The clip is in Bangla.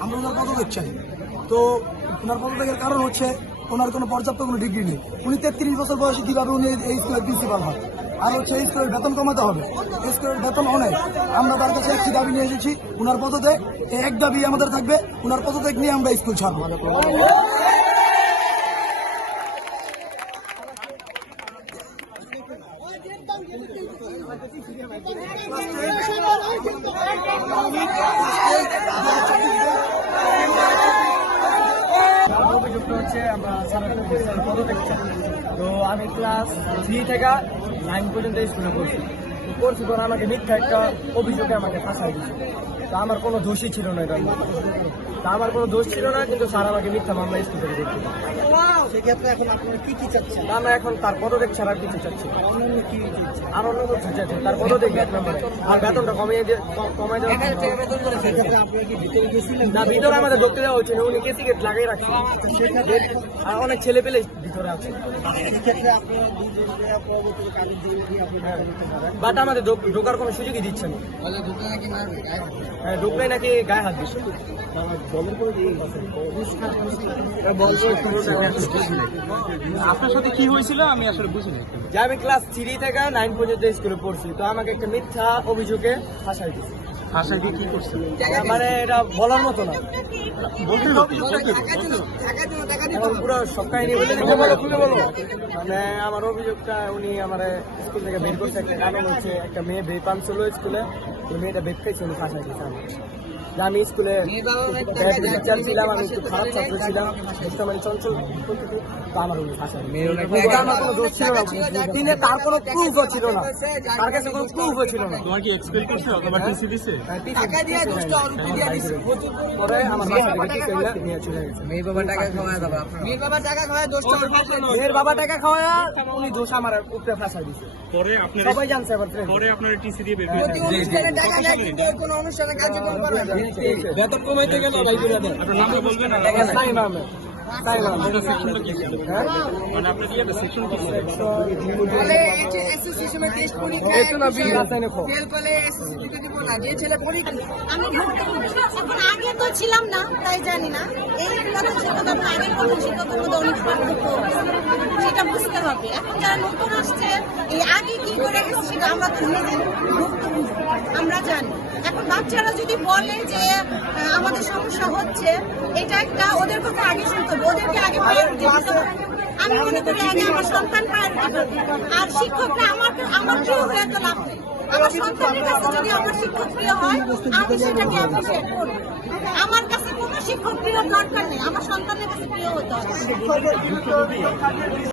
আমরা- ওনার পদত্যাগ চাই। তো ওনার পদত্যাগের কারণ হচ্ছে ওনার কোনো পর্যাপ্ত কোনো ডিগ্রি নেই। উনি তেত্রিশ বছর বয়সে কীভাবে উনি এই স্কুলের প্রিন্সিপাল হয় আর হচ্ছে এই স্কুলের বেতন কমাতে হবে। এই স্কুলের বেতন অনেক। আমরা তার কাছে একটি দাবি নিয়ে এসেছি, ওনার পদত্যাগ এক দাবি আমাদের থাকবে, ওনার পদত্যাগ নিয়ে আমরা স্কুল ছাড়বো। হচ্ছে আমরা তো আমি ক্লাস থ্রি থেকে নাইন পর্যন্ত স্কুলে পড়ছি। তো পড়ছি আমাকে মিথ্যা একটা অভিযোগে আমাকে ফাঁসাই দিয়েছে। তা আমার কোনো দোষই ছিল না মধ্যে। তা আমার কোনো দোষ ছিল না কিন্তু স্যার আমাকে মিথ্যা মামলা স্কুল থেকে করতে সেক্ষেত্রে এখন আপনারা কি কি চাচ্ছেন? আমরা এখন তার পদত্যাগ ছাড়া আর কিছু চাচ্ছি অন্যান্য কি আর অন্য কিছু চাচ্ছি তার পদত্যাগ এক নম্বরে। আর বেতনটা কমিয়ে দিয়ে ক- কমাই দেওয়া সেক্ষেত্রে আপনারা কি ভিতরে গেছিলেন? না ভিতরে আমাদের ঢুকতে দেওয়া হচ্ছে না। উনি লাগিয়ে আর অনেক ছেলে পেলে ভিতরে আছে। সেক্ষেত্রে আপনারা আপনারা করতে আমাদের ঢোকার কোনো সুযোগই দিচ্ছে না। হ্যাঁ ঢুকলে নাকি গায়ে হাত দিচ্ছে। আপনার সাথে কি হয়েছিল আমি আসলে বুঝিনি যে আমি ক্লাস থ্রি থেকে নাইন পর্যন্ত স্কুলে পড়ছি তো আমাকে একটা মিথ্যা অভিযোগে ফাঁসাই দিচ্ছে ভাষায় গিয়ে কি করছে মানে এটা বলার মতো না। বলতে কি এখন পুরো সব কাহিনী বলে বলো খুলে বলো। মানে আমার অভিযোগটা উনি আমার স্কুল থেকে বের করছে একটা কারণ হচ্ছে একটা মেয়ে ভেপান পান ছিল স্কুলে ওই মেয়েটা বের খাইছে উনি আমাকে। যে আমি স্কুলে টিচার ছিলাম আমি একটু খারাপ ছাত্র ছিলাম একটু মানে চঞ্চল প্রকৃতি, তো আমার উনি ফাঁসাই দিচ্ছে। আমার কোনো দোষ ছিল না। তিনি তার কোনো প্রুফও ছিল না। তার কাছে কোনো প্রুফও ছিল না। তোমার কি এক্সপেক্ট করছ অথবা টিসি দিছে টাকা দিয়ে পরে আমার বাসা থেকে টিকা নিয়ে চলে গেছে। মেয়ে বাবা টাকা খাওয়া যাবে মেয়ে বাবা টাকা খাওয়া দোষ মেয়ের বাবা টাকা খাওয়া উনি দোষ আমার উপরে ফাঁসাই দিছে। পরে আপনার সবাই জানছে আবার পরে আপনার টিসি দিয়ে বের করে কোনো অনুষ্ঠানে কার্যক্রম করবে না। বেতন কমাইতে গেলে ভাই করে দেয় নামটা বলবেন না হ্যাঁ? মানে আগে তো ছিলাম না তাই জানি না। এই সেটা বুঝতে হবে। এখন যারা নতুন আসছে এই আগে কি করে গেছে সেটা আমরা তো আমরা জানি। এখন বাচ্চারা যদি বলে যে আমাদের সমস্যা হচ্ছে এটা একটা ওদের কথা আগে শুনতে হবে। আমি মনে করি আগে আমার সন্তান। আর শিক্ষকরা আমার আমার প্রিয় হয়ে তো লাভ আমার সন্তানের কাছে যদি আমার শিক্ষক প্রিয় হয়, আমি সেটাকে অ্যাপ্রিসিয়েট আমার কাছে কোনো শিক্ষক প্রিয় দরকার নেই। আমার সন্তানের কাছে প্রিয় হতে হবে।